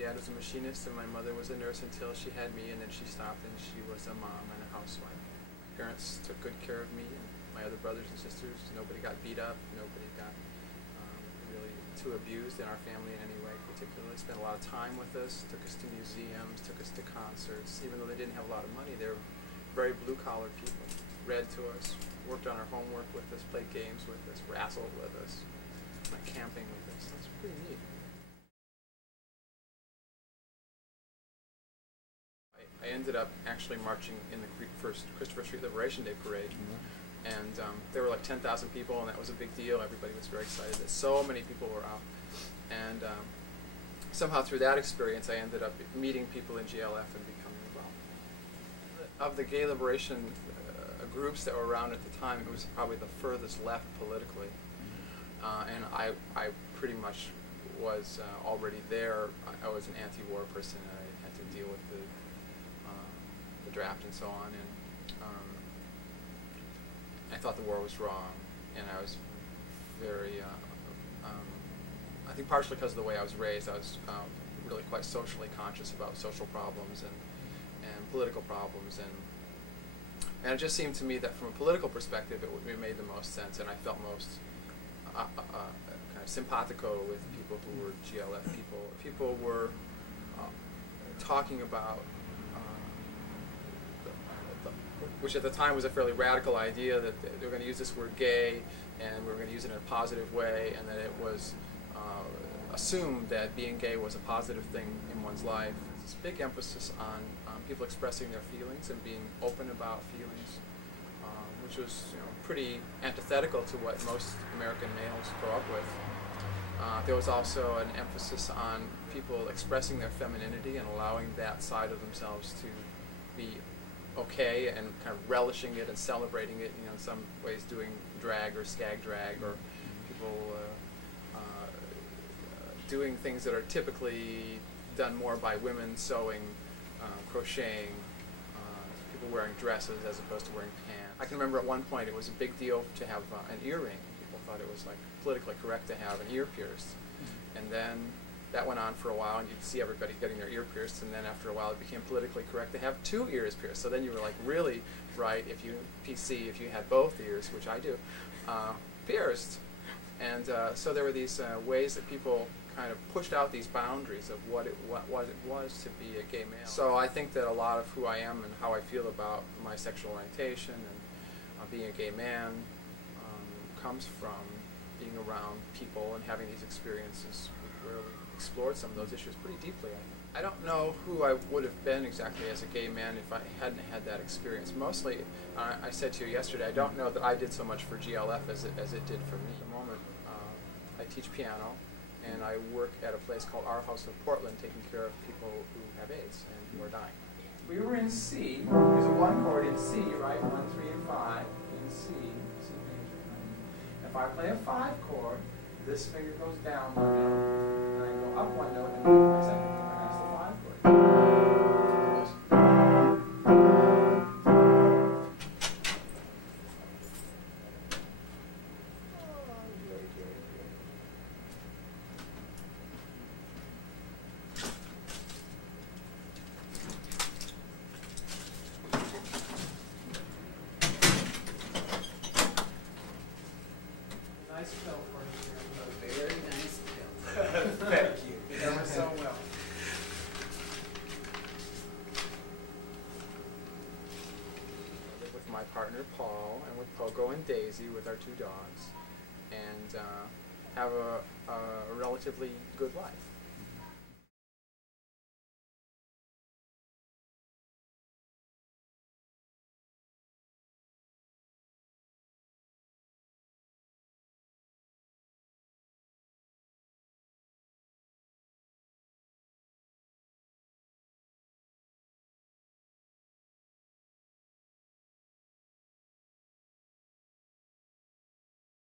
dad was a machinist and my mother was a nurse until she had me, and then she stopped and she was a mom and a housewife. Parents took good care of me and my other brothers and sisters. Nobody got beat up. Nobody got really too abused in our family in any way particularly. Spent a lot of time with us, took us to museums, took us to concerts. Even though they didn't have a lot of money, they were very blue-collar people. Read to us, worked on our homework with us, played games with us, wrestled with us, went camping with us. That's pretty neat. I ended up actually marching in the first Christopher Street Liberation Day parade. And there were like 10,000 people, and that was a big deal. Everybody was very excited that so many people were out. And somehow through that experience, I ended up meeting people in GLF and becoming involved. Of the gay liberation groups that were around at the time, it was probably the furthest left politically. And I pretty much was already there. I was an anti-war person. I had to deal with the draft and so on. And I thought the war was wrong, and I was very, I think partially because of the way I was raised, I was really quite socially conscious about social problems and political problems, and it just seemed to me that from a political perspective it made the most sense, and I felt most kind of simpatico with people who were GLF people. People were talking about which at the time was a fairly radical idea, that they were going to use this word gay, and we were going to use it in a positive way, and that it was assumed that being gay was a positive thing in one's life. There's this big emphasis on people expressing their feelings and being open about feelings, which was pretty antithetical to what most American males grow up with. There was also an emphasis on people expressing their femininity and allowing that side of themselves to be okay, and kind of relishing it and celebrating it, in some ways doing drag or skag drag, or people doing things that are typically done more by women, sewing, crocheting, people wearing dresses as opposed to wearing pants. I can remember at one point it was a big deal to have an earring. People thought it was like politically correct to have an ear pierced. And then that went on for a while, and you'd see everybody getting their ear pierced, and then after a while it became politically correct to have 2 ears pierced. So then you were like really right if you if you had both ears, which I do, pierced. And so there were these ways that people kind of pushed out these boundaries of what it was to be a gay male. So I think that a lot of who I am and how I feel about my sexual orientation and being a gay man comes from being around people and having these experiences where we explored some of those issues pretty deeply, I think. I don't know who I would have been exactly as a gay man if I hadn't had that experience. Mostly, I said to you yesterday, I don't know that I did so much for GLF as it did for me. At the moment, I teach piano, and I work at a place called Our House of Portland, taking care of people who have AIDS and who are dying. We were in C. There's a 1 chord in C, right? 1, 3, and 5 in C. C major. If I play a 5 chord, this finger goes down 1 note, and I go up 1 note, and my second finger has the 5 chord. Nice pill for you. Very nice pill. Thank you. You know it so well. I live with my partner Paul, and with Pogo and Daisy, with our 2 dogs, and have a relatively good life.